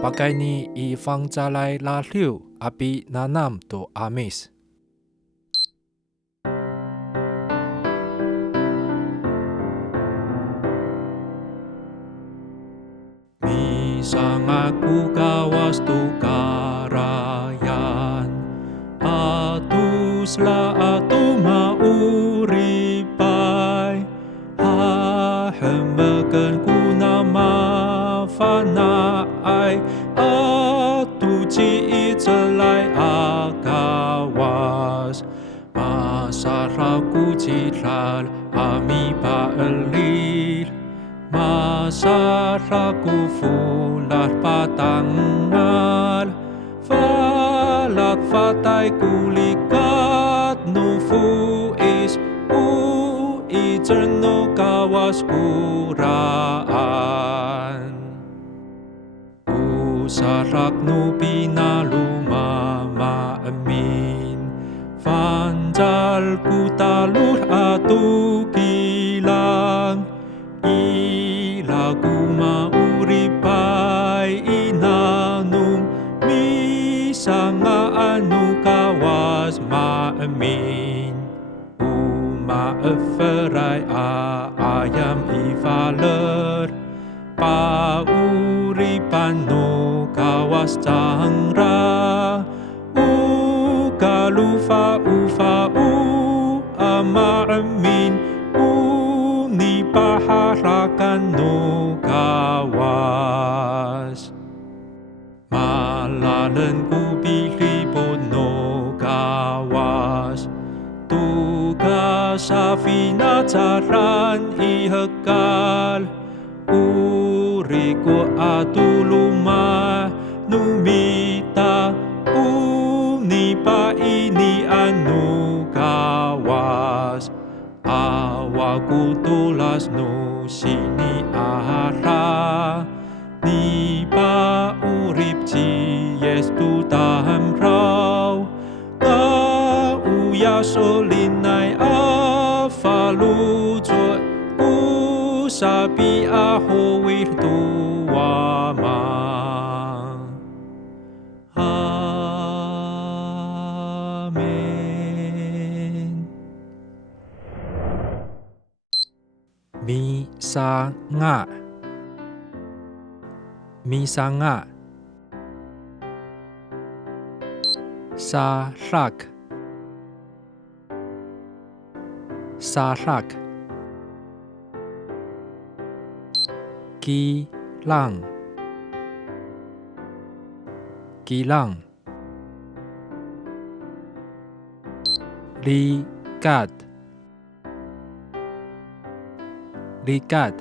pakai ni I fang jalai la liu api nanam to amis. Misang aku kawas tu karayan, atusla atu mauripai, hahemeken ku nama fanaai, atu ci celai akawas, masaraku cilal ami paalir. Masaraku fular patangal, falat fatai kulikat nufuis, ijerno kawas kuraan. Usarak nu pinaluma maamin, fanjal ku talur atu kilang, ilagu mauripai inanum, misanga anu kawas maamin. Umaeferai ayam ivaler, pauripan no kawas cangra, ukalufa ufa amaamin, ni paharakan no kawas. Malalen ku bilibon no kawas, tugas safina caran ihekal, uriku atuluma numita, unipa ini anu kawas. Awaku tulas no sini ara, ni pa urip cies tu taham rau, ka uya solinai afalujo, usapi ahoir tuama. Misanga, misanga, sarak, sarak, kilang, kilang, likat, likat,